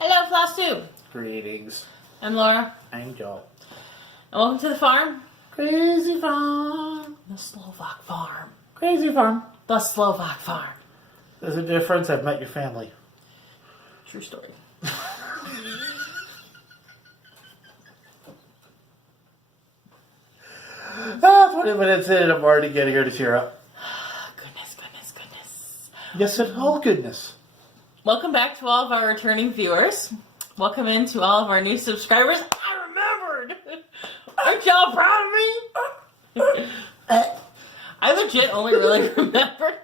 Hello, Flosstube. Greetings. I'm Laura. I'm Joe. And welcome to the farm. Crazy farm. The Slovak farm. Crazy farm. The Slovak farm. There's a difference. I've met your family. True story. 20 minutes in and I'm already getting her to cheer up. Goodness. Yes, and all goodness. Welcome back to all of our returning viewers. Welcome in to all of our new subscribers. I remembered! Aren't y'all proud of me? I legit only really remembered.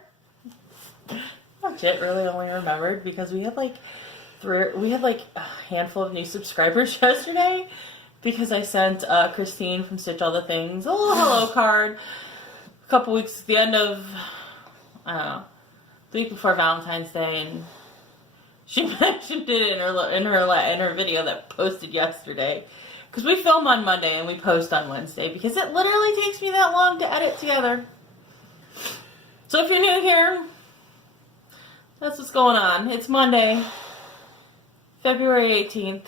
Because we had like a handful of new subscribers yesterday. Because I sent Christine from Stitch All the Things a little hello card a couple weeks at the end of, I don't know, the week before Valentine's Day, and she mentioned it in her video that posted yesterday. Because we film on Monday and we post on Wednesday because it literally takes me that long to edit together. So if you're new here, that's what's going on. It's Monday, February 18th,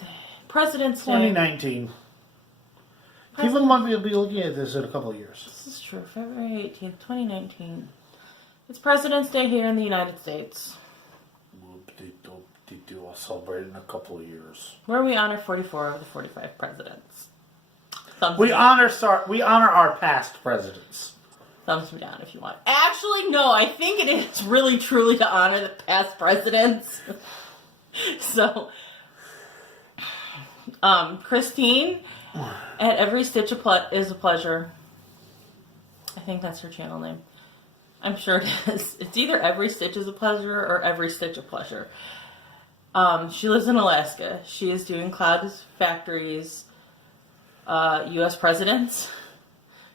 President's Day. 2019. People might be looking at this in a couple of years. This is true. February 18th, 2019. It's President's Day here in the United States. I'll celebrate in a couple of years. Where we honor 44 of the 45 presidents. We honor our past presidents. Thumbs me down if you want. Actually, no. I think it is really, truly to honor the past presidents. So, Christine, at Every Stitch is a Pleasure. I think that's her channel name. I'm sure it is. It's either Every Stitch is a Pleasure or Every Stitch a Pleasure. She lives in Alaska. She is doing Cloud Factory's U.S. presidents.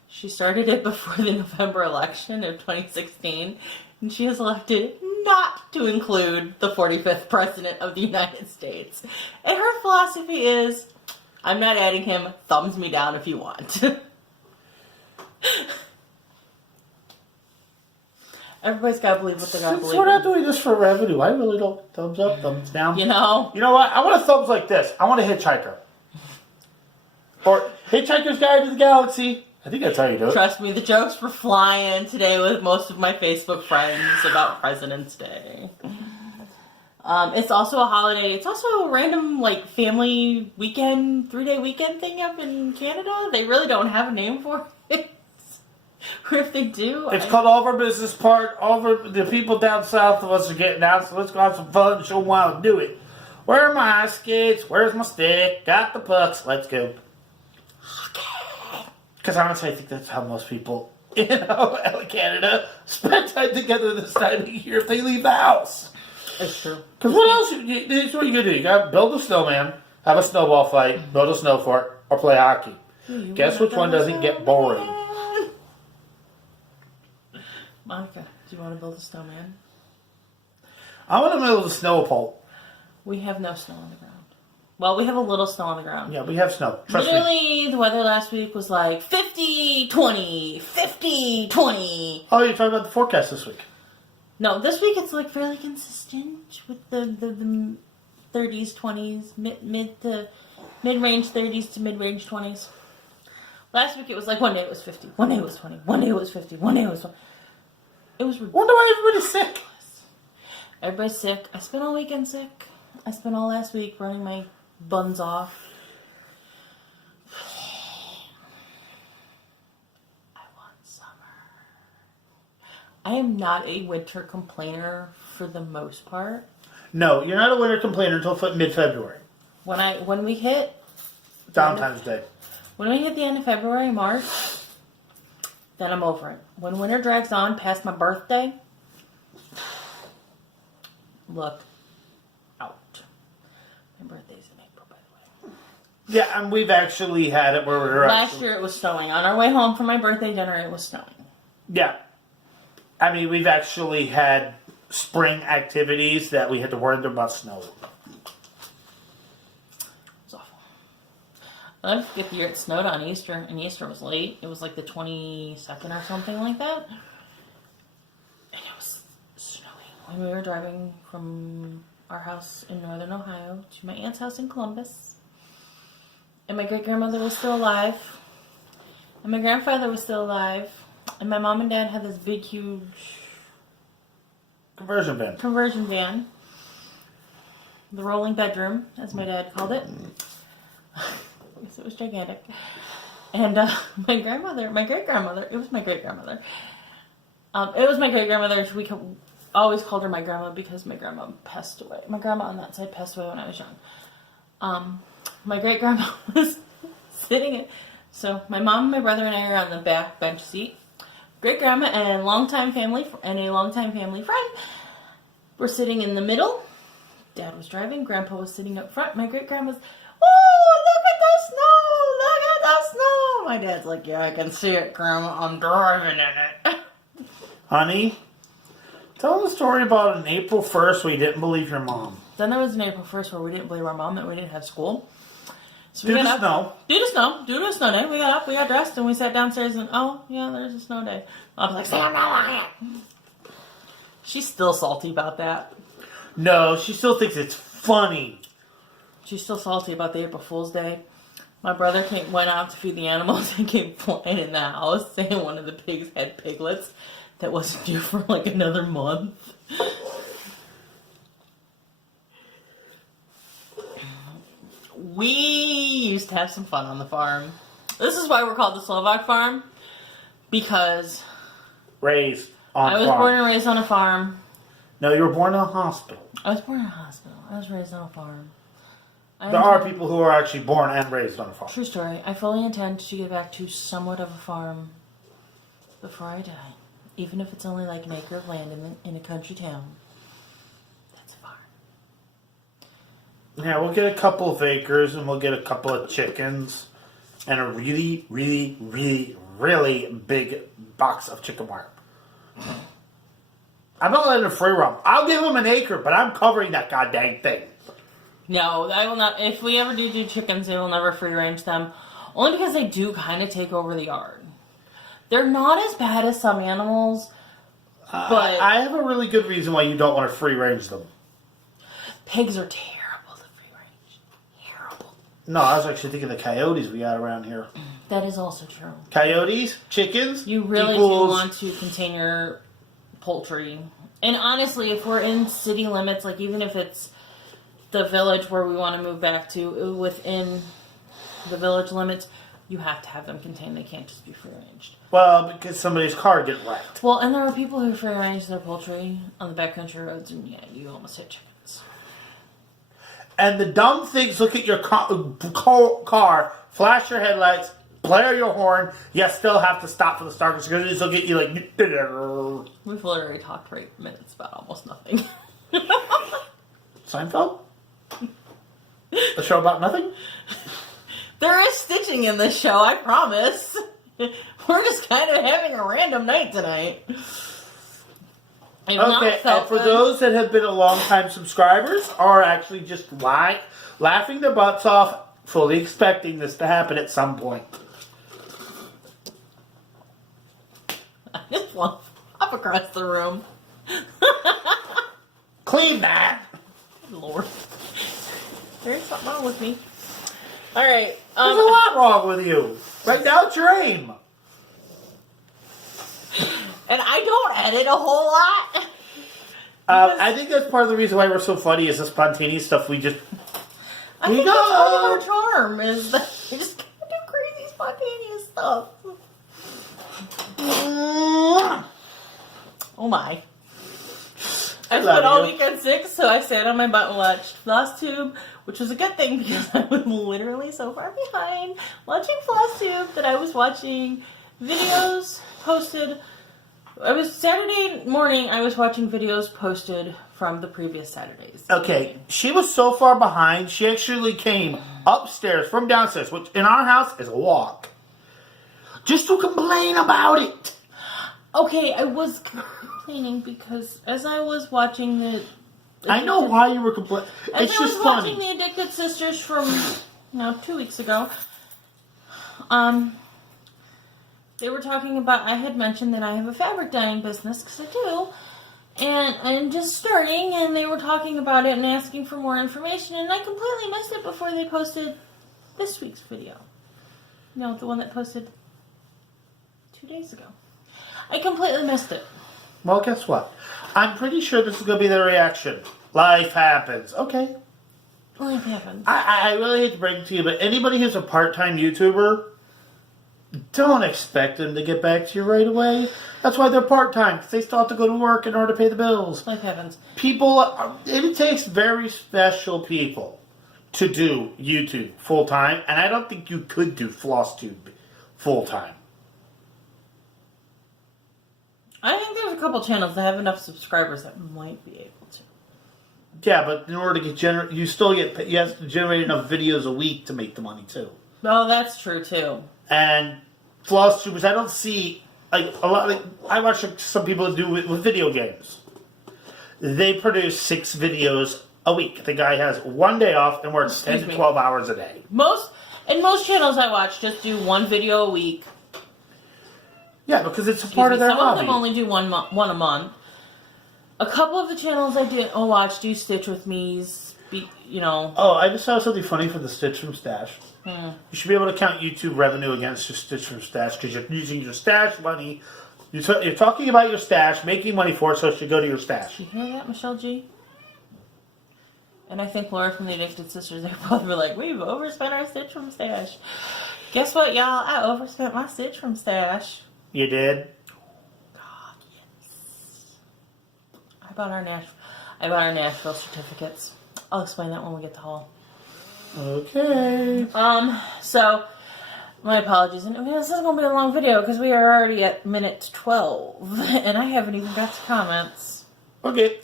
She started it before the November election of 2016, and she has elected not to include the 45th president of the United States. And her philosophy is, I'm not adding him, thumbs me down if you want. Everybody's got to believe what they got to believe. We're not doing this for revenue. I really don't. Thumbs up, thumbs down. You know what? I want a thumbs like this. I want a hitchhiker. Or Hitchhiker's Guide to the Galaxy. I think that's how you do it. Trust me, the jokes were flying today with most of my Facebook friends about President's Day. It's also a holiday. It's also a random, family weekend, 3-day weekend thing up in Canada. They really don't have a name for it. Or if they do... It's called All of Our Business Part. All of the people down south of us are getting out, so let's go have some fun and show them how to do it. Where are my ice skates? Where's my stick? Got the pucks. Let's go. Because honestly, I think that's how most people, out of Canada spend time together this time of year if they leave the house. It's true. Because what else? This is what you can do. You got to build a snowman, have a snowball fight, build a snow fort, or play hockey. Guess which one doesn't get boring? Monica, do you want to build a snowman? I want to build a snow pole. We have no snow on the ground. Well, we have a little snow on the ground. Yeah, we have snow. Trust me. Literally, the weather last week was like 50, 20, 50, 20. Oh, you're talking about the forecast this week? No, this week it's fairly consistent with the 30s, 20s, mid-range 30s to mid-range 20s. Last week it was one day it was 50, one day it was 20, one day it was 50, one day it was 20. It was ridiculous. Wonder why everybody's sick. Everybody's sick. I spent all weekend sick. I spent all last week running my buns off. I want summer. I am not a winter complainer for the most part. No, you're not a winter complainer until mid-February. When we hit Valentine's Day. When we hit the end of February, March, then I'm over it. When winter drags on past my birthday, look out. My birthday's in April, by the way. Yeah, and we've actually had it where we were Last year it was snowing. On our way home from my birthday dinner, it was snowing. Yeah. I mean, we've actually had spring activities that we had to worry about snow. It's awful. I forget the year it snowed on Easter, and Easter was late. It was the 22nd or something like that. And it was snowing when we were driving from our house in northern Ohio to my aunt's house in Columbus. And my great-grandmother was still alive. And my grandfather was still alive. And my mom and dad had this big, huge Conversion van. The rolling bedroom, as my dad called it. It was gigantic. And my great-grandmother, it was my great-grandmother. We always called her my grandma because my grandma passed away. My grandma on that side passed away when I was young. My great-grandma was so my mom and my brother and I are on the back bench seat. Great-grandma and a longtime family friend were sitting in the middle. Dad was driving. Grandpa was sitting up front. My great-grandma's, oh, look at the snow! My dad's like, yeah, I can see it, Grandma. I'm driving in it. Honey, tell the story about an April 1st we didn't believe your mom. Then there was an April 1st where we didn't believe our mom that we didn't have school. So Due to snow. Due to a snow day. We got up, we got dressed, and we sat downstairs and, oh, yeah, there's a snow day. I was like, say I'm not lying. She's still salty about that. No, she still thinks it's funny. She's still salty about the April Fool's Day. My brother went out to feed the animals and came flying in the house saying one of the pigs had piglets that wasn't due for like another month. We used to have some fun on the farm. This is why we're called the Slovak farm, because Raised on I was farm. born and raised on a farm. No, you were born in a hospital. I was born in a hospital. I was raised on a farm. There are people who are actually born and raised on a farm. True story. I fully intend to get back to somewhat of a farm before I die. Even if it's only like an acre of land in a country town. That's a farm. Yeah, we'll get a couple of acres and we'll get a couple of chickens and a really, really, really, really big box of chicken wire. I'm not letting it free roam. I'll give them an acre, but I'm covering that goddamn thing. No, I will not. If we ever do chickens, they will never free range them. Only because they do kind of take over the yard. They're not as bad as some animals, but I have a really good reason why you don't want to free range them. pigs are terrible to free range. Terrible. No, I was actually thinking the coyotes we got around here. That is also true. Coyotes, chickens, You really do want to contain your poultry. And honestly, if we're in city limits, like even if it's the village where we want to move back to, within the village limits, you have to have them contained. They can't just be free ranged. Well, because somebody's car get wrecked. Well, and there are people who free range their poultry on the backcountry roads, and yeah, you almost hit chickens. And the dumb things look at your car, flash your headlights, blare your horn, you still have to stop for the starkers because they look at you like... We've literally talked for 8 minutes about almost nothing. Seinfeld? A show about nothing? There is stitching in this show, I promise. We're just kind of having a random night tonight. Okay, and for those that have been a long-time subscribers are actually just laughing their butts off, fully expecting this to happen at some point. I just want to hop across the room. Clean that! Lord. There's something wrong with me. Alright. There's a lot wrong with you. Right now it's your aim. And I don't edit a whole lot. I think that's part of the reason why we're so funny is the spontaneous stuff we just... I think that's part of our charm, is that we just kind of do crazy spontaneous stuff. Oh my. I spent all weekend sick, so I sat on my butt and watched Flosstube, which was a good thing because I was literally so far behind watching Flosstube that I was watching videos posted. Saturday morning, I was watching videos posted from the previous Saturdays. Okay, she was so far behind, she actually came upstairs from downstairs, which in our house is a walk, just to complain about it. Okay, I was complaining because as I was watching the... I know why you were complaining. It's just funny. As I was watching the Addicted Sisters from 2 weeks ago, they were talking about, I had mentioned that I have a fabric dyeing business, because I do, And I'm just starting, and they were talking about it and asking for more information, and I completely missed it before they posted this week's video. No, the one that posted 2 days ago. I completely missed it. Well, guess what? I'm pretty sure this is going to be their reaction. Life happens. Okay. Life happens. I really hate to break it to you, but anybody who's a part-time YouTuber, don't expect them to get back to you right away. That's why they're part-time, because they still have to go to work in order to pay the bills. Life happens. It takes very special people to do YouTube full-time, and I don't think you could do Flosstube full-time. I think there's a couple channels that have enough subscribers that might be able to. Yeah, but in order to get you have to generate enough videos a week to make the money too. Oh, that's true too. And Flosstubes, I don't see like a lot. I watch some people do it with video games. They produce 6 videos a week. The guy has one day off and works 10 to 12 hours a day. Most channels I watch just do one video a week. Yeah, because it's a part of their hobby. Some of them only do one a month. A couple of the channels I watch do Stitch with Me's, Oh, I just saw something funny for the Stitch from Stash. You should be able to count YouTube revenue against your Stitch from Stash because you're using your stash money. You're talking about your stash, making money for it, so it should go to your stash. You hear that, Michelle G? And I think Laura from the Addicted Sisters, they both were like, we've overspent our Stitch from Stash. Guess what, y'all? I overspent my Stitch from Stash. You did? God, yes. I bought our Nashville certificates. I'll explain that when we get to Hall. Okay. So, my apologies. And this is going to be a long video because we are already at minute 12. And I haven't even got to comments. Okay.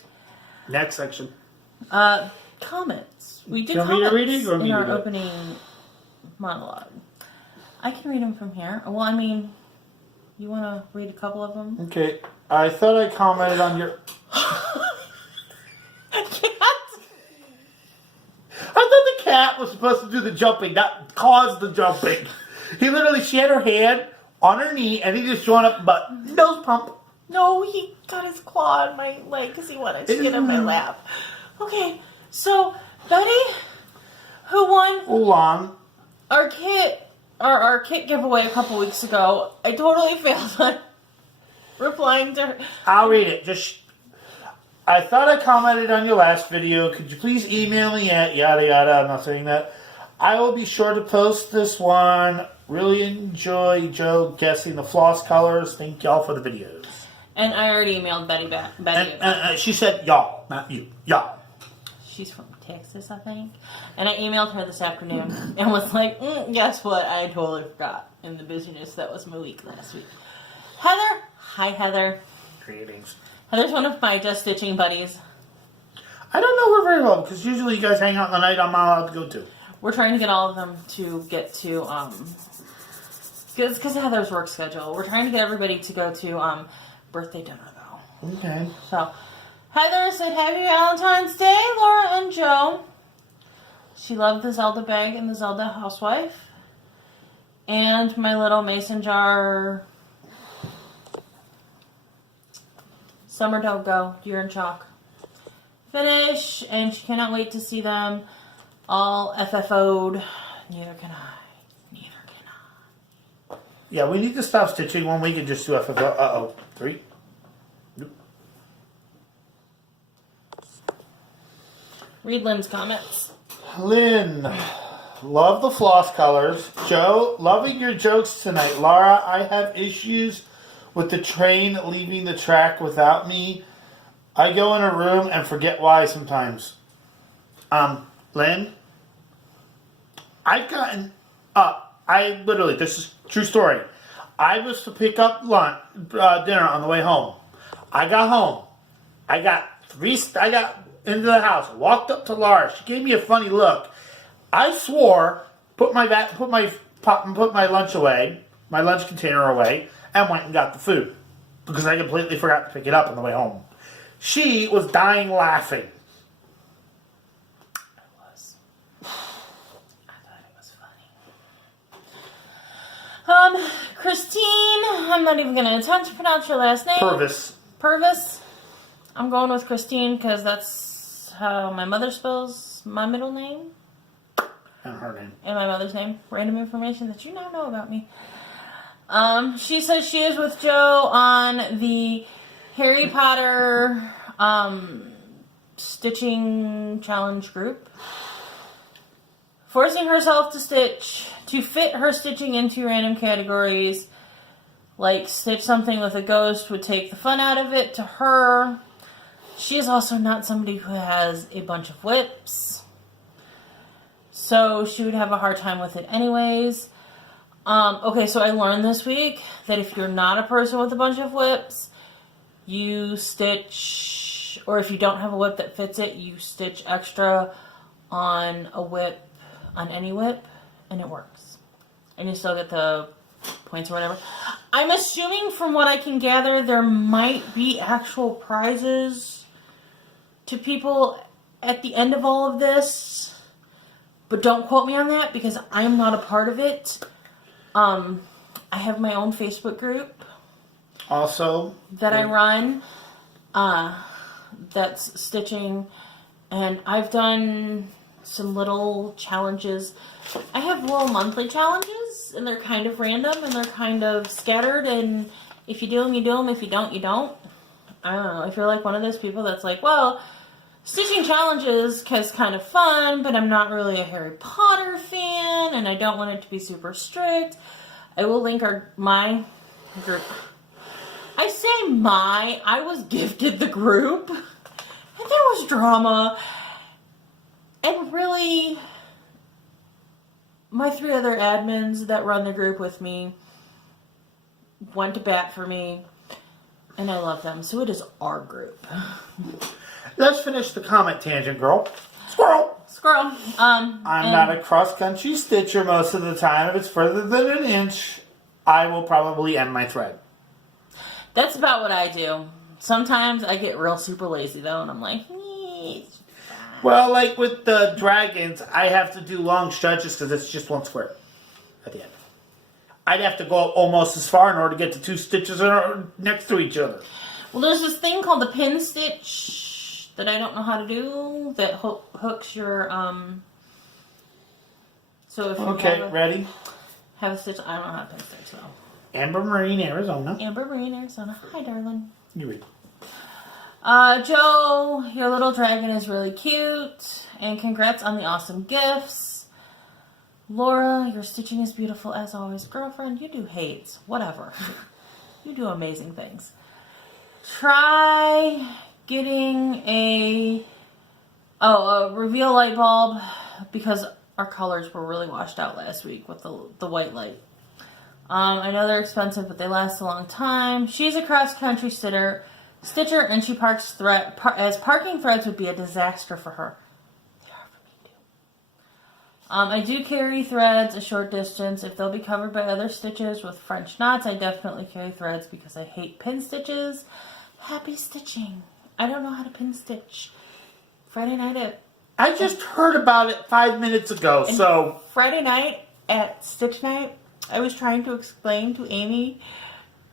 Next section. Comments. We did Do you want me to read it, or in me to our do it? opening monologue. I can read them from here. Well, I mean, you want to read a couple of them? Okay. I thought I commented on your... I thought the cat was supposed to do the jumping, not cause the jumping. She had her hand on her knee, and he just joined up, but nose pump. No, he got his claw on my leg because he wanted to get in my lap. Okay, so Betty, who won Ulan. our kit giveaway a couple weeks ago, I totally failed on replying to her. I'll read it. I thought I commented on your last video. Could you please email me at yada yada? I'm not saying that. I will be sure to post this one. Really enjoy Joe guessing the floss colors. Thank y'all for the videos. And I already emailed Betty back. She said y'all, not you. Y'all. She's from Texas, I think. And I emailed her this afternoon and was like, guess what? I totally forgot in the busyness that was my week last week. Heather. Hi, Heather. Greetings. Heather's one of my Just Stitching buddies. I don't know her very well because usually you guys hang out the night I'm not allowed to go to. We're trying to get all of them to get to, because of Heather's work schedule. We're trying to get everybody to go to birthday dinner, though. Okay. So, Heather said, Happy Valentine's Day, Laura and Joe. She loved the Zelda bag and the Zelda housewife. And my little mason jar. Summer don't go. You're in chalk. Finish. And she cannot wait to see them all FFO'd. Neither can I. Yeah, we need to stop stitching 1 week and just do FFO. Uh-oh. 3. Nope. Read Lynn's comments. Lynn, love the floss colors. Joe, loving your jokes tonight. Laura, I have issues with the train leaving the track without me. I go in a room and forget why sometimes. Lynn, I've gotten up. This is a true story. I was to pick up dinner on the way home. I got home. I got into the house, walked up to Laura. She gave me a funny look. I swore, put my lunch away, my lunch container away, and went and got the food because I completely forgot to pick it up on the way home. She was dying laughing. I thought it was funny. Christine, I'm not even going to attempt to pronounce your last name. Purvis. Purvis. I'm going with Christine because that's how my mother spells my middle name. And her name. And my mother's name. Random information that you now know about me. She says she is with Joe on the Harry Potter stitching challenge group. Forcing herself to fit her stitching into random categories, like stitch something with a ghost would take the fun out of it to her. She is also not somebody who has a bunch of whips, so she would have a hard time with it anyways. Okay, so I learned this week that if you're not a person with a bunch of whips, you stitch, or if you don't have a whip that fits it, you stitch extra on a whip, on any whip, and it works. And you still get the points or whatever. I'm assuming from what I can gather, there might be actual prizes to people at the end of all of this. But don't quote me on that because I'm not a part of it. I have my own Facebook group. Also. That I run. That's stitching. And I've done some little challenges. I have little monthly challenges. And they're kind of random. And they're kind of scattered. And if you do them, you do them. If you don't, you don't. I don't know. If you're like one of those people that's like, well, stitching challenges is kind of fun, but I'm not really a Harry Potter fan, and I don't want it to be super strict. I will link my group. I say I was gifted the group, and there was drama, and really, my 3 other admins that run the group with me went to bat for me, and I love them, so it is our group. Let's finish the comment tangent, girl. Squirrel. I'm not a cross-country stitcher most of the time. If it's further than an inch, I will probably end my thread. That's about what I do. Sometimes I get real super lazy, though, and I'm like, well, like with the dragons, I have to do long stretches because it's just one square at the end. I'd have to go almost as far in order to get the 2 stitches next to each other. Well, there's this thing called the pin stitch that I don't know how to do that hooks your so if you ready? Have a stitch. I don't know how to pin stitch though. Amber Marine, Arizona. Amber Marine, Arizona. Hi, darling. You read. Joe, your little dragon is really cute, and congrats on the awesome gifts. Laura, your stitching is beautiful as always. Girlfriend, you do hates. Whatever. You do amazing things. Try getting a reveal light bulb because our colors were really washed out last week with the white light. I know they're expensive, but they last a long time. She's a cross-country stitcher, and she parks as parking threads would be a disaster for her. They are for me too. I do carry threads a short distance. If they'll be covered by other stitches with French knots, I definitely carry threads because I hate pin stitches. Happy stitching. I don't know how to pin stitch. Friday night I just heard about it 5 minutes ago, so... Friday night at Stitch Night, I was trying to explain to Amy,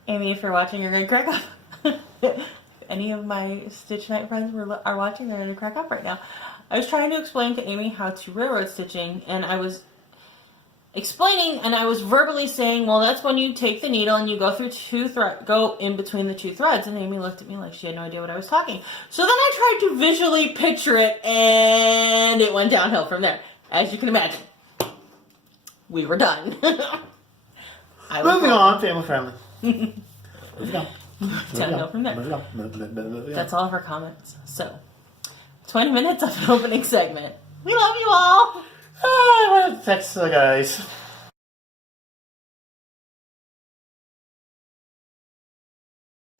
if you're watching, you're going to crack up. If any of my Stitch Night friends are watching, they're going to crack up right now. I was trying to explain to Amy how to railroad stitching, and I was explaining, and I was verbally saying, well, that's when you take the needle and you go through go in between the 2 threads. And Amy looked at me like she had no idea what I was talking. So then I tried to visually picture it, and it went downhill from there. As you can imagine, we were done. Moving on, family friendly. Moving on. Downhill from there. That's all of our comments. So, 20 minutes of an opening segment. We love you all. I want to text the guys.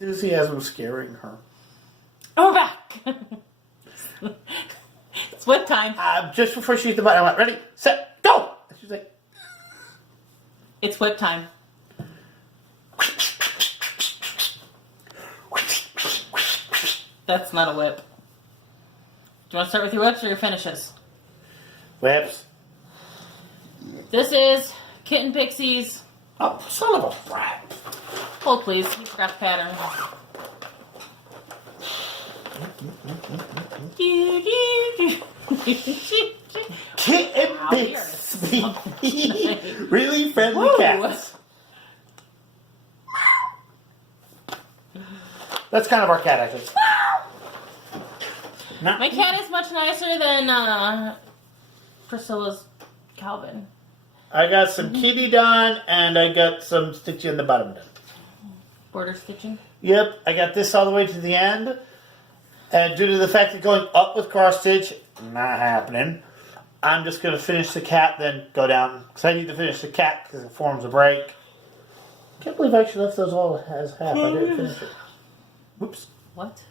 Enthusiasm scaring her. Oh, we're back. It's whip time. Just before she hit the button, I went, ready, set, go! And she's like... It's whip time. That's not a whip. Do you want to start with your whips or your finishes? Whips. This is Kitten Pixies. Oh, son of a brat. Hold, please. You forgot the pattern. Kitten Bixby. Really friendly Woo. cats. That's kind of our cat, I think. My cat is much nicer than Priscilla's Calvin. I got some kitty done, and I got some stitching in the bottom done. Border stitching? Yep, I got this all the way to the end. And due to the fact that going up with cross stitch, not happening. I'm just going to finish the cat, then go down. Because I need to finish the cat because it forms a break. Can't believe I actually left those all as half. I didn't finish it. Whoops. What?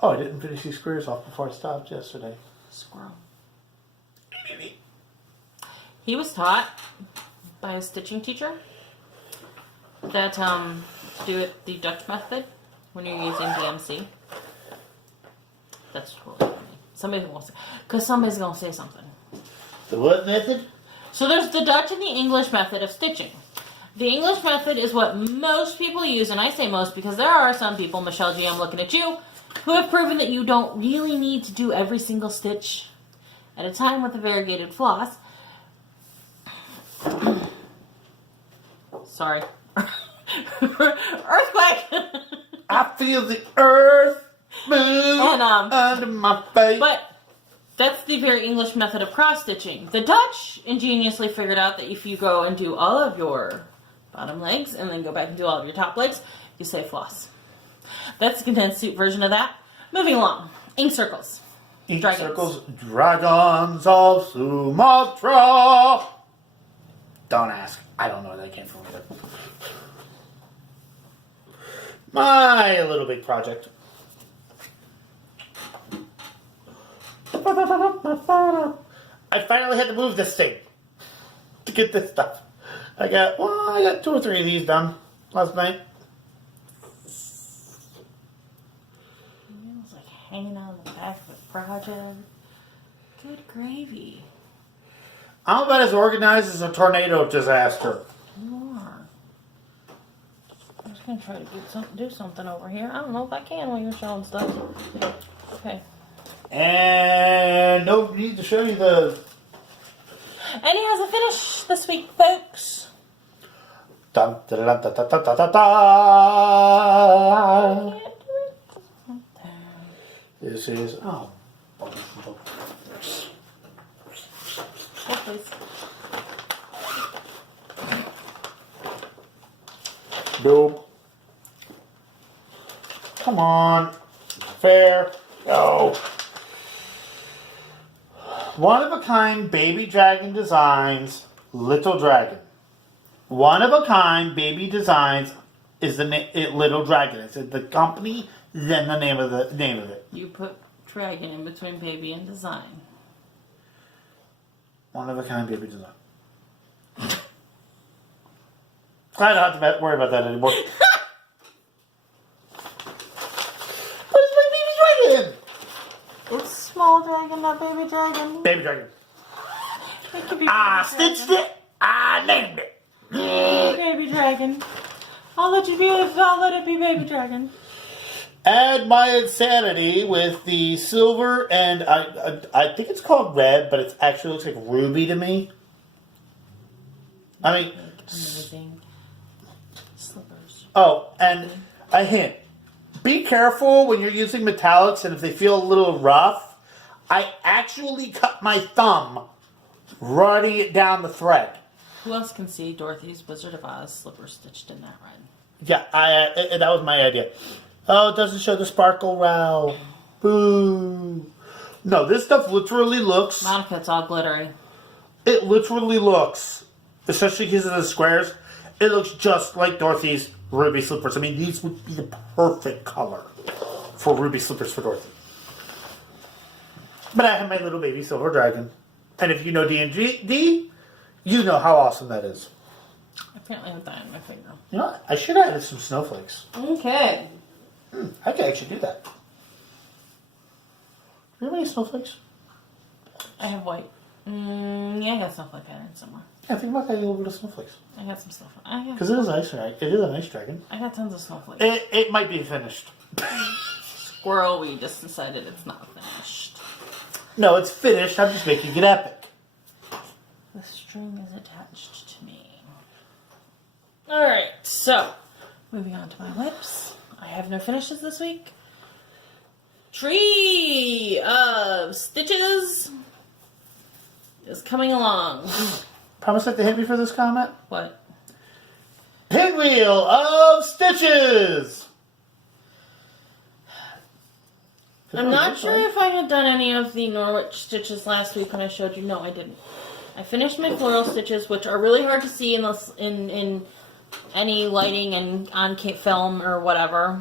Oh, I didn't finish these squares off before I stopped yesterday. Squirrel. He was taught by a stitching teacher that to do it the Dutch method when you're using DMC. That's totally funny. Somebody's gonna say something. The what method? So there's the Dutch and the English method of stitching. The English method is what most people use, and I say most because there are some people, Michelle G, I'm looking at you, who have proven that you don't really need to do every single stitch at a time with a variegated floss. Sorry. Earthquake! I feel the earth move under my face. But that's the very English method of cross stitching. The Dutch ingeniously figured out that if you go and do all of your bottom legs and then go back and do all of your top legs, you save floss. That's the condensed soup version of that. Moving along. Ink circles. Ink Dragons. circles, dragons of Sumatra. Don't ask. I don't know where that came from either. My little big project. I finally had to move this thing to get this stuff. I got 2 or 3 of these done last night. It was like hanging on the back of the project. Good gravy. I'm about as organized as a tornado disaster. You are. I'm just gonna try to do something over here. I don't know if I can while you're showing stuff. Okay. And no need to show you the... And he has a finish this week, folks. Dun, da, da, da, da, da, da, da, da. This is... Oh. Oh, please. Nope. Come on. Fair. Go. One of a kind baby dragon designs, Little Dragon. One of a kind baby designs is the Little Dragon. It's the company, then the name of it. You put dragon in between baby and design. One of a kind baby design. I don't have to worry about that anymore. What is my baby dragon? It's small dragon, not baby dragon. Baby dragon. It could be I baby stitched dragon. it. I named it. Baby dragon. I'll let it be baby dragon. Add my insanity with the silver and I think it's called red, but it actually looks like ruby to me. I mean, Amazing. Slippers. oh, and a hint. Be careful when you're using metallics, and if they feel a little rough, I actually cut my thumb running it down the thread. Who else can see Dorothy's Wizard of Oz slipper stitched in that red? Yeah, that was my idea. Oh, it doesn't show the sparkle row. Boo. No, this stuff literally looks... Monica, it's all glittery. It literally looks, especially because of the squares, it looks just like Dorothy's ruby slippers. I mean, these would be the perfect color for ruby slippers for Dorothy. But I have my little baby silver dragon. And if you know D&D, you know how awesome that is. I apparently have that in my finger. You know what? I should have added some snowflakes. Okay. I could actually do that. Do you have any snowflakes? I have white. Yeah, I got stuff like that in somewhere. Yeah, think about adding a little bit of snowflakes. I got some stuff. Because it is nice, right? It is a nice dragon. I got tons of snowflakes. It might be finished. squirrel, we just decided it's not finished. No, it's finished. I'm just making it epic. The string is attached to me. Alright, so moving on to my lips. I have no finishes this week. Tree of Stitches is coming along. Promise not to hit me for this comment? What? Pinwheel of Stitches! I'm not sure if I had done any of the Norwich stitches last week when I showed you. No, I didn't. I finished my floral stitches, which are really hard to see in any lighting and on film or whatever.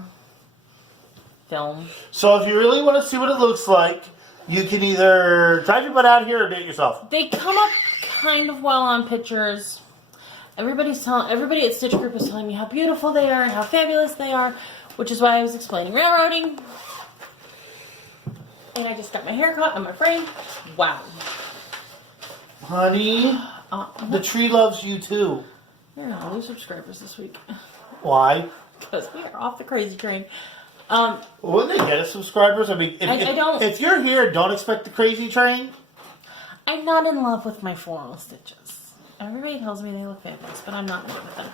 Film. So if you really want to see what it looks like, you can either drive your butt out here or do it yourself. They come up kind of well on pictures. Everybody at Stitch Group is telling me how beautiful they are and how fabulous they are, which is why I was explaining railroading. And I just got my hair cut on my frame. Wow. Honey, the tree loves you too. You're gonna lose subscribers this week. Why? Because we are off the crazy train. Wouldn't they get us subscribers? I mean, if you're here, don't expect the crazy train. I'm not in love with my floral stitches. Everybody tells me they look fabulous, but I'm not in love with them.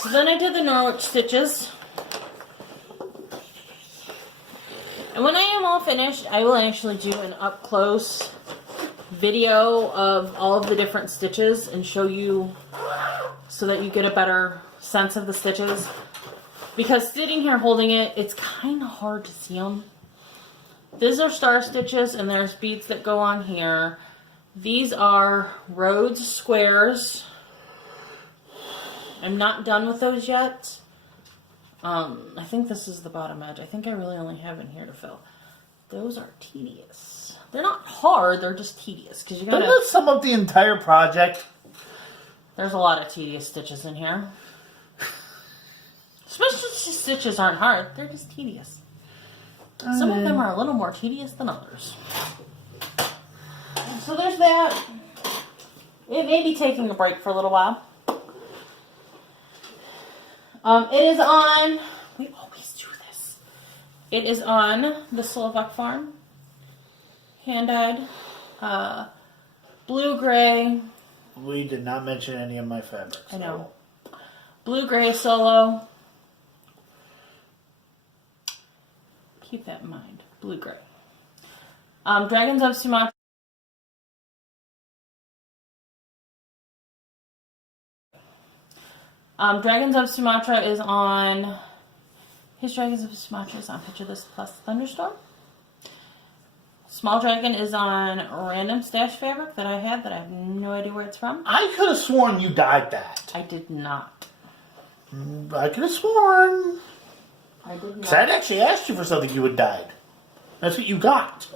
So then I did the Norwich stitches. And when I am all finished, I will actually do an up-close video of all of the different stitches and show you so that you get a better sense of the stitches. Because sitting here holding it, it's kind of hard to see them. These are star stitches, and there's beads that go on here. These are Rhodes squares. I'm not done with those yet. I think this is the bottom edge. I think I really only have in here to fill. Those are tedious. They're not hard, they're just tedious. Because you gotta... Doesn't that sum up the entire project? There's a lot of tedious stitches in here. Especially stitches aren't hard, they're just tedious. Some of them are a little more tedious than others. So there's that. It may be taking a break for a little while. It is on, we always do this. It is on the Slovak Farm. Hand-dyed. Blue-gray. We did not mention any of my fabrics. I know. Blue-gray solo. Keep that in mind. Blue-gray. Dragons of Sumatra. Dragons of Sumatra is on... His Dragons of Sumatra is on Picture This Plus Thunderstorm. Small Dragon is on random stash fabric that I had that I have no idea where it's from. I could have sworn you dyed that. I did not. I could have sworn. I did not. Because I'd actually asked you for something you had dyed. That's what you got.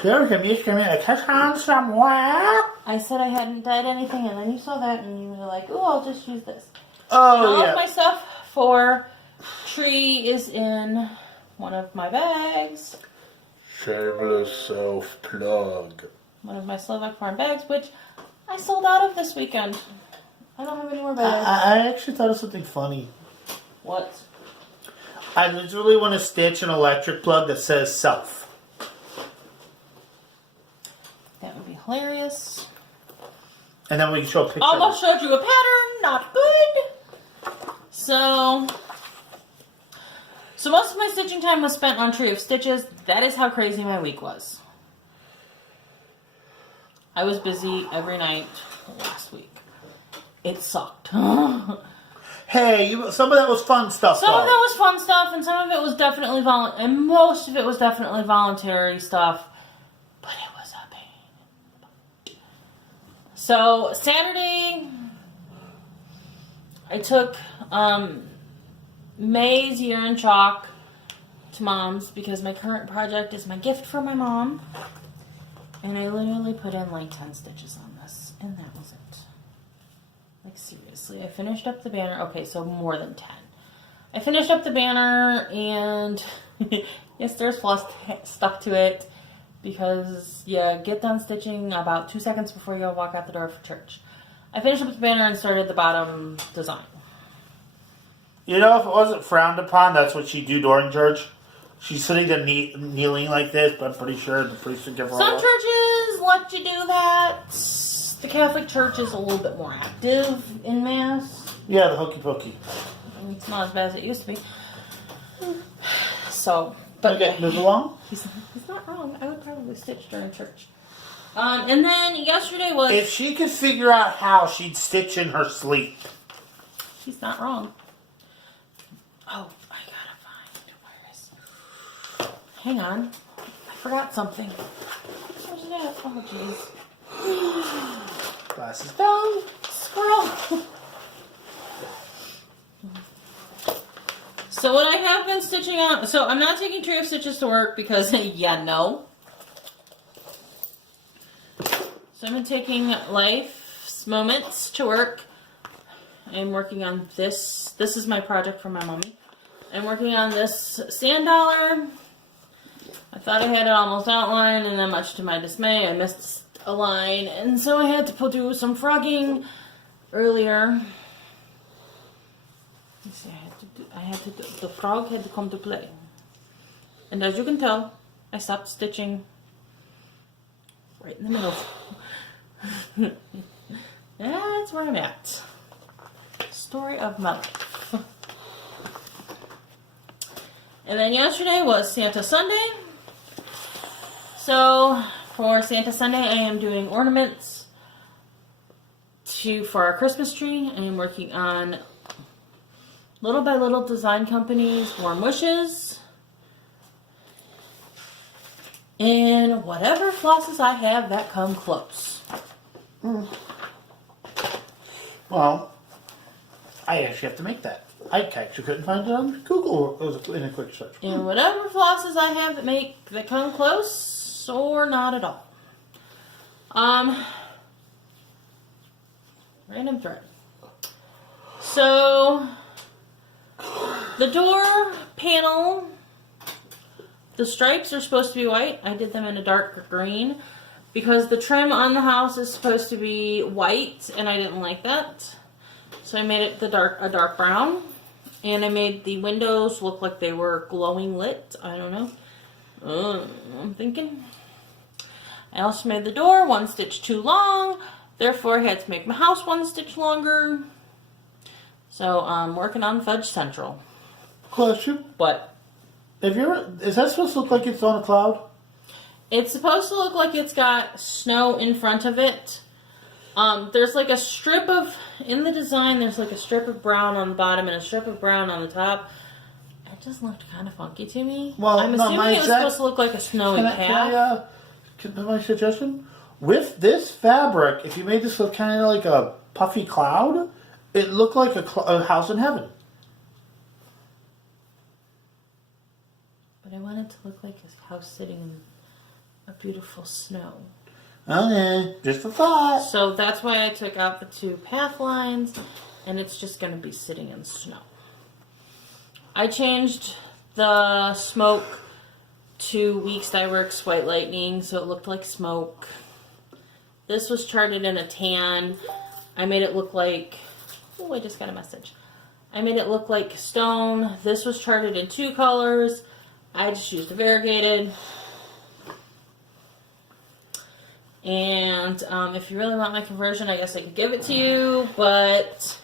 Here, come here, catch on somewhere. I said I hadn't dyed anything, and then you saw that, and you were like, "Oh, I'll just use this." Oh, All yeah. of my stuff for tree is in one of my bags. Shameless self-plug. One of my Slovak Farm bags, which I sold out of this weekend. I don't have any more bags. I actually thought of something funny. What? I literally want to stitch an electric plug that says self. That would be hilarious. And then we can show a picture. Almost showed you a pattern. Not good. So most of my stitching time was spent on Tree of Stitches. That is how crazy my week was. I was busy every night last week. It sucked. Hey, some of that was fun stuff. Some of that was fun stuff, and some of it was definitely and most of it was definitely voluntary stuff. But it was a pain. So Saturday, I took May's urine chalk to Mom's because my current project is my gift for my mom. And I literally put in like 10 stitches on this, and that was it. Like seriously, I finished up the banner. Okay, so more than 10. I finished up the banner, and yes, there's floss stuck to it because you get done stitching about 2 seconds before you walk out the door for church. I finished up the banner and started the bottom design. You know, if it wasn't frowned upon, that's what she'd do during church. She's sitting there kneeling like this, but I'm pretty sure the priest would give her Some a churches let you do that. The Catholic Church is a little bit more active in Mass. Yeah, the hokey pokey. It's not as bad as it used to be. So, but Okay, move along. He's not wrong. I would probably stitch during church. And then yesterday was... If she could figure out how, she'd stitch in her sleep. She's not wrong. Oh, I gotta find... Where is... Hang on. I forgot something. Where's it at? Oh, jeez. Glasses down. Squirrel. So what I have been stitching on... So I'm not taking tray of stitches to work because, yeah, no. So I've been taking Life's Moments to work. I'm working on this. This is my project for my mommy. I'm working on this sand dollar. I thought I had it almost outlined, and then much to my dismay, I missed a line. And so I had to do some frogging earlier. Let's see, the frog had to come to play. And as you can tell, I stopped stitching right in the middle. That's where I'm at. Story of my life. And then yesterday was Santa Sunday. So for Santa Sunday, I am doing ornaments for our Christmas tree. I am working on Little by Little Design Company's Warm Wishes. And whatever flosses I have that come close. Well, I actually have to make that. I actually couldn't find it on Google. It was in a quick search. And whatever flosses I have that come close, or not at all. Random thread. So the door panel, the stripes are supposed to be white. I did them in a dark green because the trim on the house is supposed to be white, and I didn't like that. So I made it a dark brown, and I made the windows look like they were glowing lit. I don't know. I'm thinking. I also made the door 1 stitch too long, therefore I had to make my house 1 stitch longer. So I'm working on Fudge Central. Question. What? Is that supposed to look like it's on a cloud? It's supposed to look like it's got snow in front of it. There's like a strip of, in the design, there's like a strip of brown on the bottom and a strip of brown on the top. It just looked kind of funky to me. Well, I'm assuming it was supposed to look like a snowy path. Can I my suggestion? With this fabric, if you made this look kind of like a puffy cloud, it looked like a house in heaven. But I want it to look like a house sitting in a beautiful snow. Okay, just a thought. So that's why I took out the 2 path lines, and it's just going to be sitting in snow. I changed the smoke to Weeks Dye Works White Lightning, so it looked like smoke. This was charted in a tan. I made it look like... Oh, I just got a message. I made it look like stone. This was charted in 2 colors. I just used a variegated. And if you really want my conversion, I guess I could give it to you, but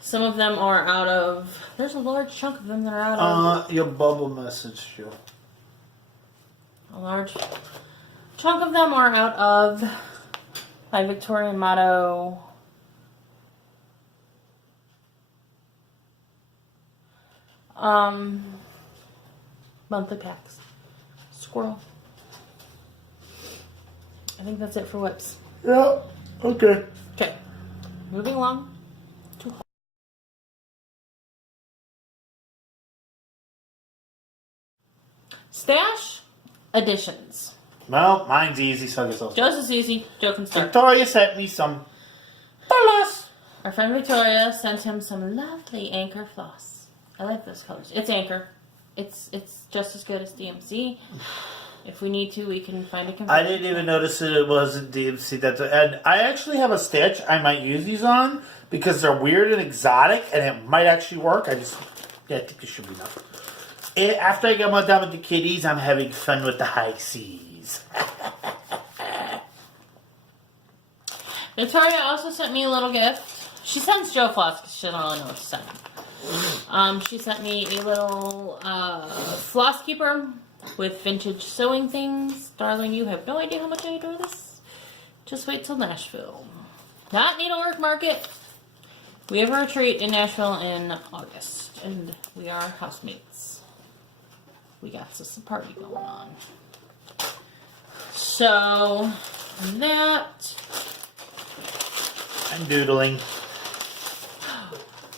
some of them are out of... There's a large chunk of them that are out of... Your bubble message, you. A large chunk of them are out of my Victorian Motto monthly packs. Squirrel. I think that's it for whips. Yeah, okay. Okay, moving along. Stash additions. Well, mine's easy, so I guess I'll... Joe's is easy. Joe can start. Victoria sent me some floss. Our friend Victoria sent him some lovely Anchor floss. I like those colors. It's Anchor. It's just as good as DMC. If we need to, we can find a conversion. I didn't even notice that it wasn't DMC. And I actually have a stitch I might use these on because they're weird and exotic, and it might actually work. I think it should be enough. After I get all done with the kitties, I'm having fun with the high seas. Victoria also sent me a little gift. She sends Joe Floss because she doesn't really know what to send. She sent me a little floss keeper with vintage sewing things. Darling, you have no idea how much I adore this. Just wait till Nashville. Not Needlework Market. We have a retreat in Nashville in August, and we are housemates. We got this party going on. So, that... I'm doodling.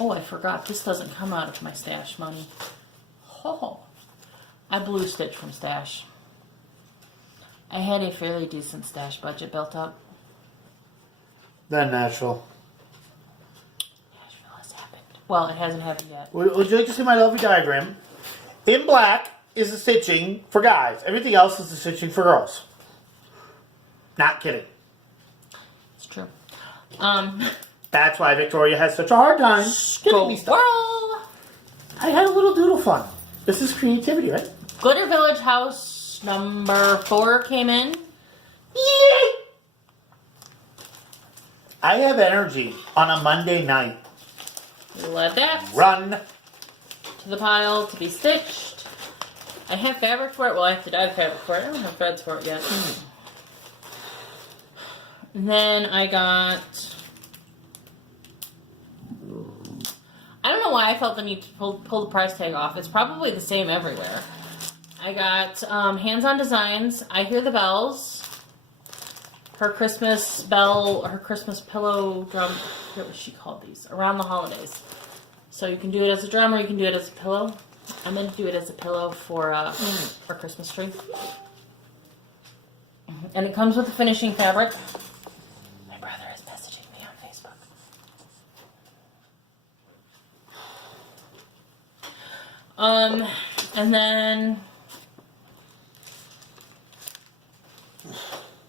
Oh, I forgot. This doesn't come out of my stash money. Oh, I blue stitch from stash. I had a fairly decent stash budget built up. Then Nashville. Nashville has happened. Well, it hasn't happened yet. Would you like to see my lovely diagram? In black is the stitching for guys. Everything else is the stitching for girls. Not kidding. It's true. That's why Victoria has such a hard time getting me stuff. Girl. I had a little doodle fun. This is creativity, right? Glitter Village House number 4 came in. Yay! I have energy on a Monday night. Let that Run. to the pile to be stitched. I have fabric for it. Well, I have to dye fabric for it. I don't have threads for it yet. And then I got... I don't know why I felt the need to pull the price tag off. It's probably the same everywhere. I got Hands-On Designs, I Hear the Bells, her Christmas bell, her Christmas pillow drum. What was she called these? Around the Holidays. So you can do it as a drum or you can do it as a pillow. I'm going to do it as a pillow for Christmas tree. And it comes with the finishing fabric. My brother is messaging me on Facebook. And then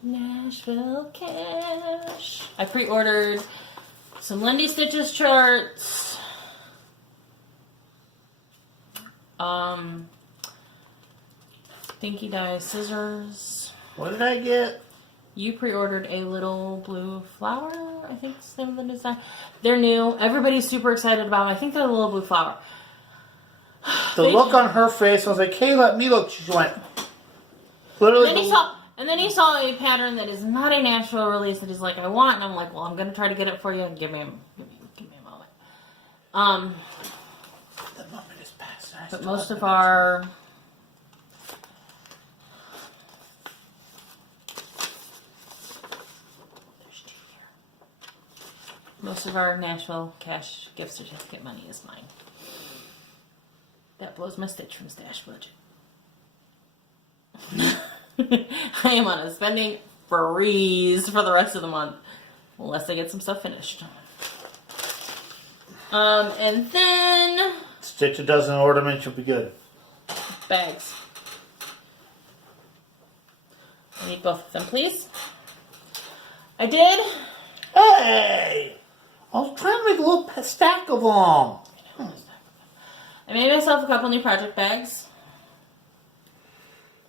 Nashville Cash. I pre-ordered some Lindy Stitches charts. Dinky Dye scissors. What did I get? You pre-ordered a little blue flower, I think is the name of the design. They're new. Everybody's super excited about them. I think they're a little blue flower. The look on her face, I was like, hey, let me look. She went, literally. And then he saw a pattern that is not a Nashville release that he's like, I want. And I'm like, well, I'm going to try to get it for you. Give me a moment. The moment is past. But most of our... Most of our Nashville Cash gift certificate money is mine. That blows my stitch from stash budget. I am on a spending freeze for the rest of the month. Unless I get some stuff finished. And then... Stitch a dozen ornaments, you'll be good. Bags. I need both of them, please. I did. Hey! I was trying to make a little stack of them. I made myself a couple new project bags.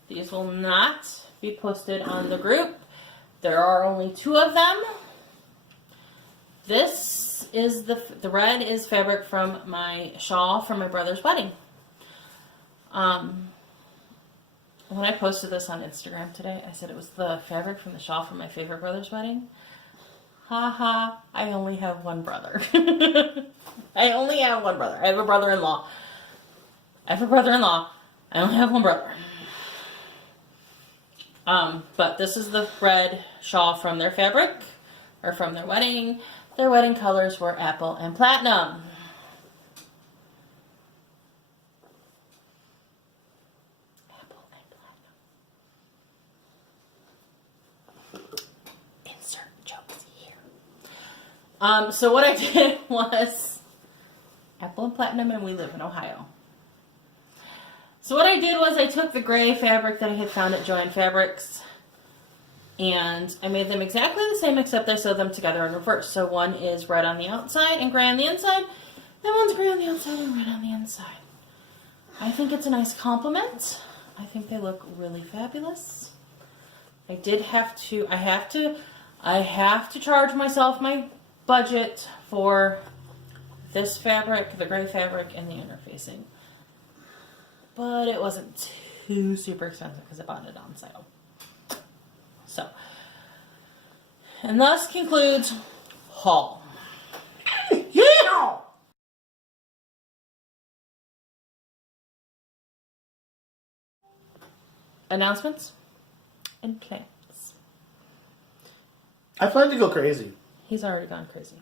These will not be posted on the group. There are only 2 of them. This is the red is fabric from my shawl from my brother's wedding. When I posted this on Instagram today, I said it was the fabric from the shawl from my favorite brother's wedding. Haha, I only have one brother. I only have one brother. I have a brother-in-law. I only have one brother. But this is the red shawl from their fabric, or from their wedding. Their wedding colors were apple and platinum. Apple and platinum. Insert jokes here. So what I did was apple and platinum, and we live in Ohio. So what I did was I took the gray fabric that I had found at Joann Fabrics, and I made them exactly the same, except I sewed them together in reverse. So one is red on the outside and gray on the inside, and one's gray on the outside and red on the inside. I think it's a nice compliment. I think they look really fabulous. I have to charge myself my budget for this fabric, the gray fabric, and the interfacing. But it wasn't too super expensive because I bought it on sale. So, and thus concludes haul. Yeah! Announcements and plans. I plan to go crazy. He's already gone crazy.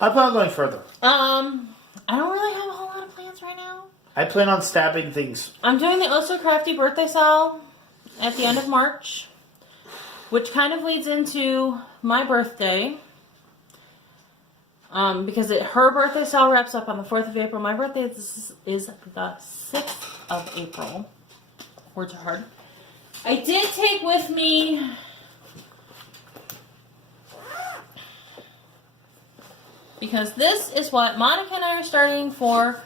I plan on going further. I don't really have a whole lot of plans right now. I plan on stabbing things. I'm doing the Oh So Crafty birthday sale at the end of March, which kind of leads into my birthday. Because her birthday sale wraps up on the 4th of April. My birthday is the 6th of April. Words are hard. I did take with me because this is what Monica and I are starting for,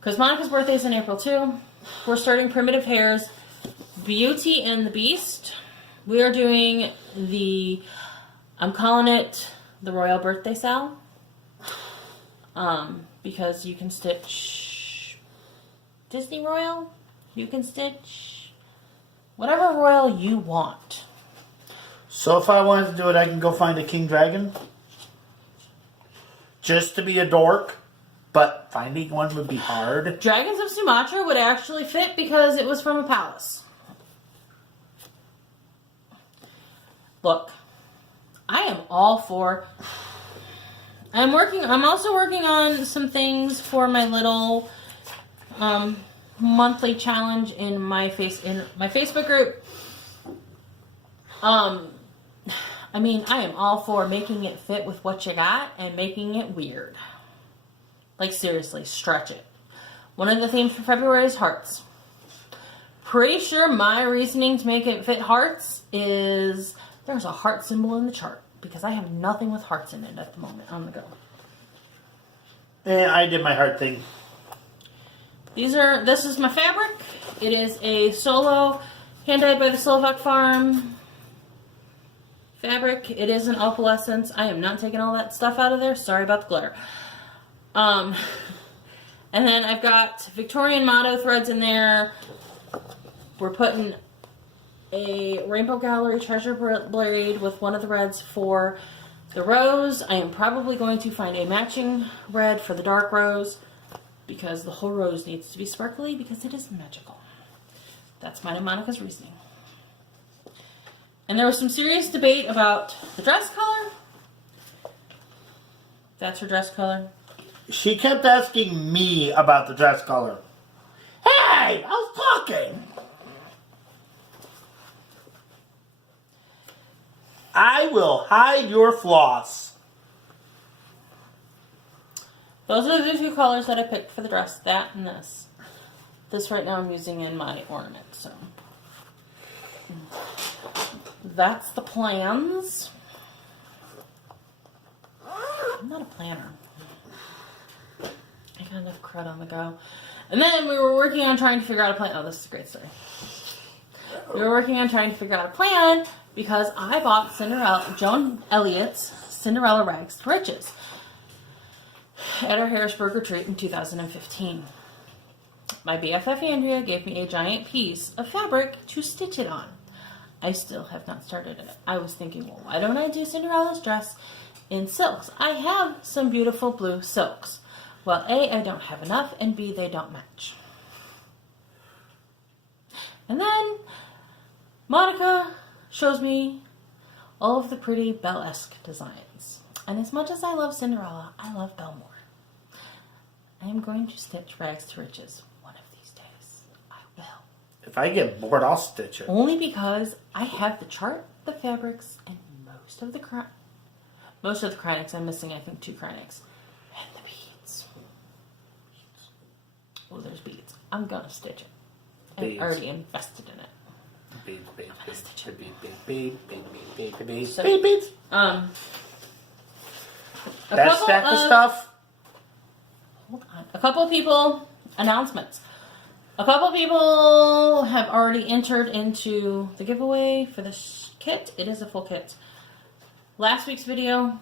because Monica's birthday is in April too. We're starting Primitive Hair's Beauty and the Beast. We are doing I'm calling it the Royal Birthday Sale. Because you can stitch Disney Royal, you can stitch whatever royal you want. So if I wanted to do it, I can go find a king dragon? Just to be a dork? But finding one would be hard. Dragons of Sumatra would actually fit because it was from a palace. Look, I am all for... I'm also working on some things for my little monthly challenge in my Facebook group. I mean, I am all for making it fit with what you got and making it weird. Like, seriously, stretch it. One of the themes for February is hearts. Pretty sure my reasoning to make it fit hearts is there's a heart symbol in the chart, because I have nothing with hearts in it at the moment on the go. I did my heart thing. This is my fabric. It is a solo, hand-dyed by the Slovak Farm fabric. It is an opalescence. I am not taking all that stuff out of there. Sorry about the glitter. And then I've got Victorian motto threads in there. We're putting a Rainbow Gallery treasure blade with one of the reds for the rose. I am probably going to find a matching red for the dark rose, because the whole rose needs to be sparkly because it is magical. That's mine and Monica's reasoning. And there was some serious debate about the dress color. That's her dress color. She kept asking me about the dress color. Hey, I was talking. I will hide your floss. Those are the two colors that I picked for the dress, that and this. This right now I'm using in my ornament, so. That's the plans. I'm not a planner. I got enough crud on the go. And then we were working on trying to figure out a plan. Oh, this is a great story. We were working on trying to figure out a plan because I bought Joan Elliott's Cinderella Rags to Riches at our Harrisburg retreat in 2015. My BFF Andrea gave me a giant piece of fabric to stitch it on. I still have not started it. I was thinking, well, why don't I do Cinderella's dress in silks? I have some beautiful blue silks. Well, A, I don't have enough, and B, they don't match. And then Monica shows me all of the pretty Belle-esque designs. And as much as I love Cinderella, I love Belle more. I am going to stitch Rags to Riches one of these days. I will. If I get bored, I'll stitch it. Only because I have the chart, the fabrics, and most of the Krynics. I'm missing, I think, 2 Krynics. And the beads. Oh, there's beads. I'm gonna stitch it. I've already invested in it. Beads. That stack of stuff. Hold on. A couple of people, announcements. A couple people have already entered into the giveaway for the kit. It is a full kit. Last week's video,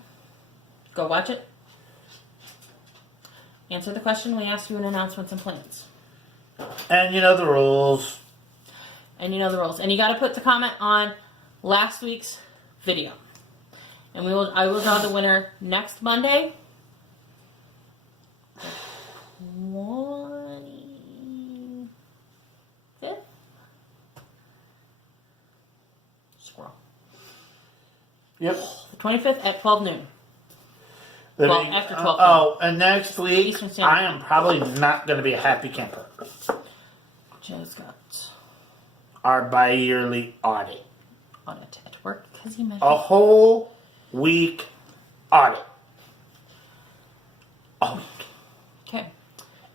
go watch it. Answer the question we asked you in announcements and plans. And you know the rules. And you know the rules. And you got to put the comment on last week's video. And I will draw the winner next Monday. 25th? Squirrel. Yep. The 25th at 12 noon. Well, after 12 noon. Oh, and next week, Eastern Standard I am probably not going to be a happy camper. Joe's got Our bi-yearly audit. audit at work because he measured. A whole week audit. A week. Okay.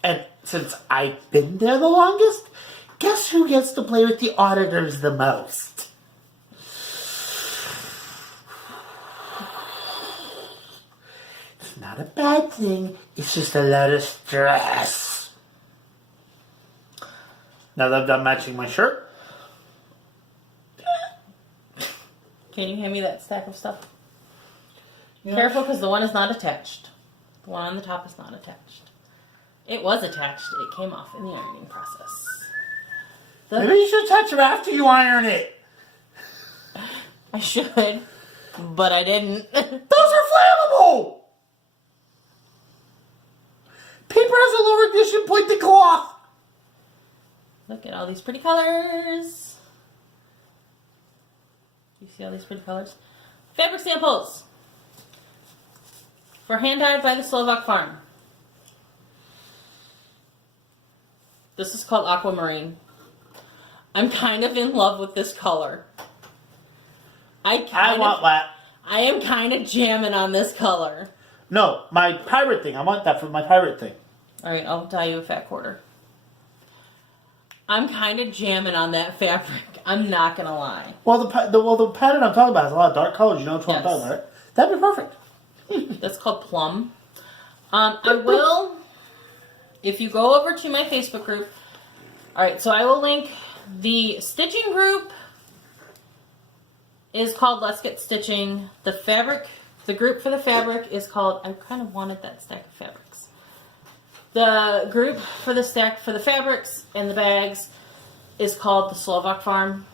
And since I've been there the longest, guess who gets to play with the auditors the most? It's not a bad thing. It's just a lot of stress. Now that I'm done matching my shirt. Can you hand me that stack of stuff? Yeah. Careful, because the one is not attached. The one on the top is not attached. It was attached. It came off in the ironing process. Maybe you should touch it after you iron it. I should, but I didn't. Those are flammable. Paper has a lower ignition point than cloth. Look at all these pretty colors. You see all these pretty colors? Fabric samples for hand dyed by the Slovak farm. This is called aquamarine. I'm kind of in love with this color. I want that. I am kind of jamming on this color. No, my pirate thing. I want that for my pirate thing. All right, I'll dye you a fat quarter. I'm kind of jamming on that fabric. I'm not gonna lie. Well, the pattern I'm talking about has a lot of dark colors. You know what I'm talking about, right? That'd be perfect. That's called plum. I will, if you go over to my Facebook group. All right, so I will link the stitching group. Is called Let's Get Stitching. The group for the fabric is called. I kind of wanted that stack of fabrics. The group for the stack for the fabrics and the bags is called the Slovak Farm.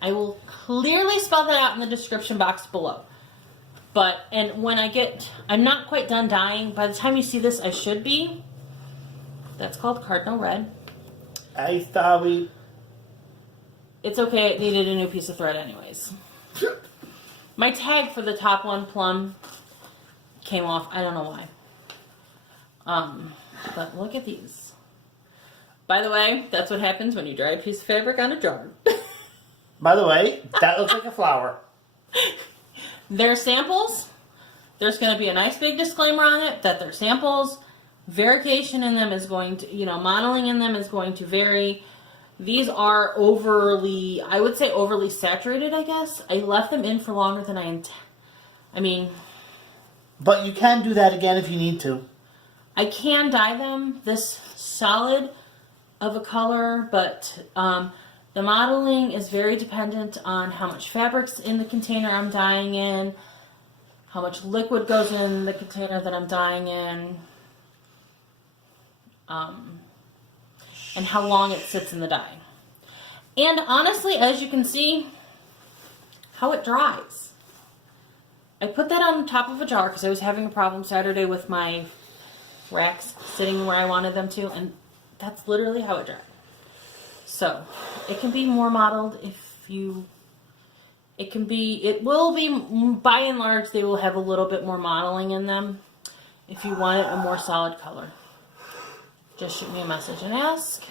I will clearly spell that out in the description box below. And when I'm not quite done dyeing. By the time you see this, I should be. That's called Cardinal Red. Hey, Stabby. It's okay, it needed a new piece of thread anyways. My tag for the top one, plum, came off. I don't know why. But look at these. By the way, that's what happens when you dry a piece of fabric on a jar. By the way, that looks like a flower. They're samples. There's going to be a nice big disclaimer on it that they're samples. Variegation in them is going to, modeling in them is going to vary. These are overly saturated, I guess. I left them in for longer than But you can do that again if you need to. I can dye them this solid of a color, but the modeling is very dependent on how much fabric's in the container I'm dyeing in, how much liquid goes in the container that I'm dyeing in, and how long it sits in the dye. And honestly, as you can see, how it dries. I put that on top of a jar because I was having a problem Saturday with my racks sitting where I wanted them to, and that's literally how it dried. So, it can be more modeled it will be, by and large, they will have a little bit more modeling in them if you want it a more solid color. Just shoot me a message and ask.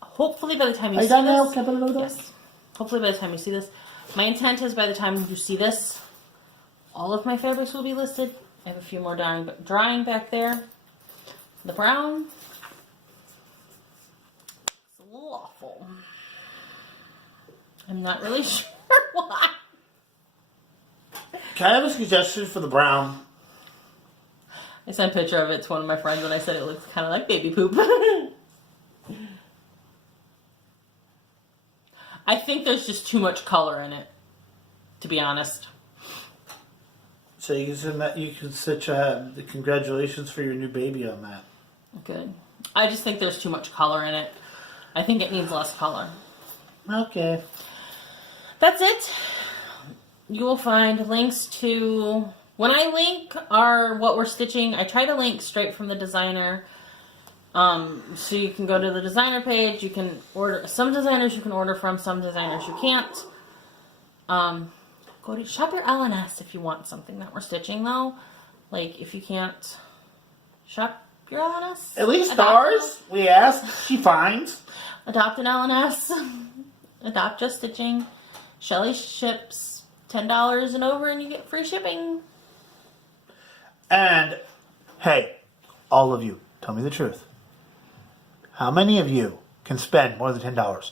Hopefully by the time you see this... Yes. Hopefully by the time you see this. My intent is by the time you see this, all of my fabrics will be listed. I have a few more drying back there. The brown. It's a little awful. I'm not really sure why. Can I have a suggestion for the brown? I sent a picture of it to one of my friends and I said it looks kind of like baby poop. there's just too much color in it, to be honest. So you can send that. You can such the congratulations for your new baby on that. Good. I just think there's too much color in it. I think it needs less color. Okay. That's it. You will find links to... When I link what we're stitching, I try to link straight from the designer. So you can go to the designer page. You can order... Some designers you can order from. Some designers you can't. Go to shop your LNS if you want something that we're stitching, though. Like, if you can't shop your LNS. At least ours, we asked, she finds. Adopt an LNS. Adopt Just Stitching. Shelly ships $10 and over and you get free shipping. And, hey, all of you, tell me the truth. How many of you can spend more than $10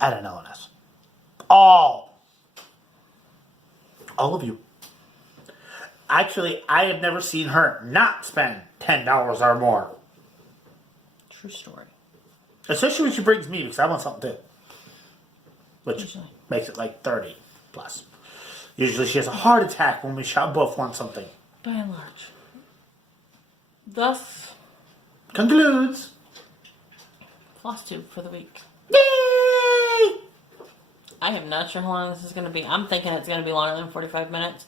at an LNS? All of you. Actually, I have never seen her not spend $10 or more. True story. Especially when she brings me, because I want something too. Which Usually. makes it like 30 plus. Usually she has a heart attack when we both want something. By and large. Thus concludes Flosstube for the week. Yay! I am not sure how long this is going to be. I'm thinking it's going to be longer than 45 minutes.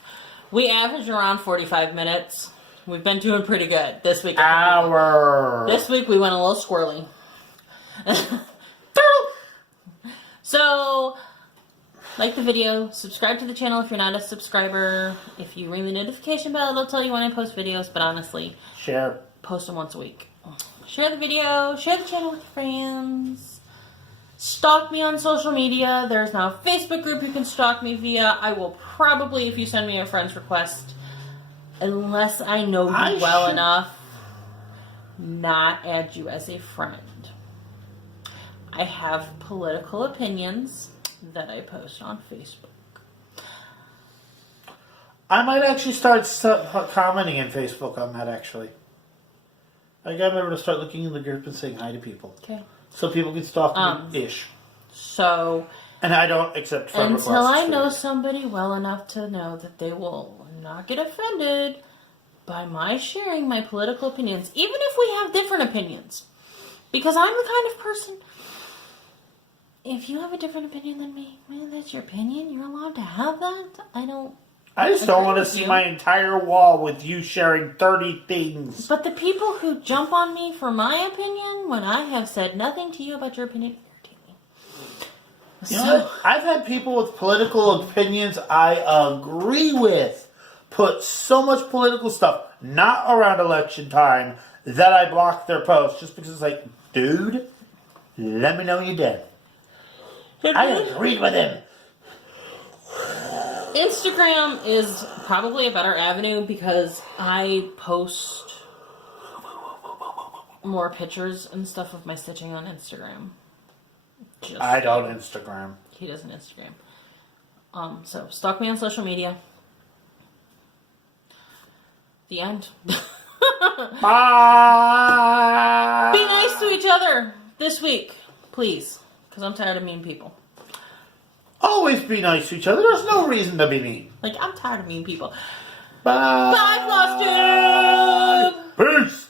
We average around 45 minutes. We've been doing pretty good this week. This week we went a little squirrely. So, like the video, subscribe to the channel if you're not a subscriber. If you ring the notification bell, it'll tell you when I post videos, but honestly, share. Post them once a week. Share the video, share the channel with your friends. Stalk me on social media. There's now a Facebook group you can stalk me via. I will probably, if you send me a friend's request, unless I know you well enough, not add you as a friend. I have political opinions that I post on Facebook. I might actually start commenting in Facebook on that, actually. I gotta remember to start looking in the group and saying hi to people. Okay. So people can stalk me-ish. So... And I don't accept friend requests. Until I know somebody well enough to know that they will not get offended by my sharing my political opinions, even if we have different opinions. Because I'm the kind of person... If you have a different opinion than me, well, that's your opinion. You're allowed to have that. I just don't want to see my entire wall with you sharing 30 things. But the people who jump on me for my opinion when I have said nothing to you about your opinion irritate me. You know what? I've had people with political opinions I agree with put so much political stuff, not around election time, that I blocked their posts just because it's like, dude, let me know you did. I agreed with him. Instagram is probably a better avenue because I post more pictures and stuff of my stitching on Instagram. I don't Instagram. He doesn't Instagram. So stalk me on social media. The end. Bye. Be nice to each other this week, please. Because I'm tired of mean people. Always be nice to each other. There's no reason to be mean. Like, I'm tired of mean people. Bye. Bye, Flosstube! Peace.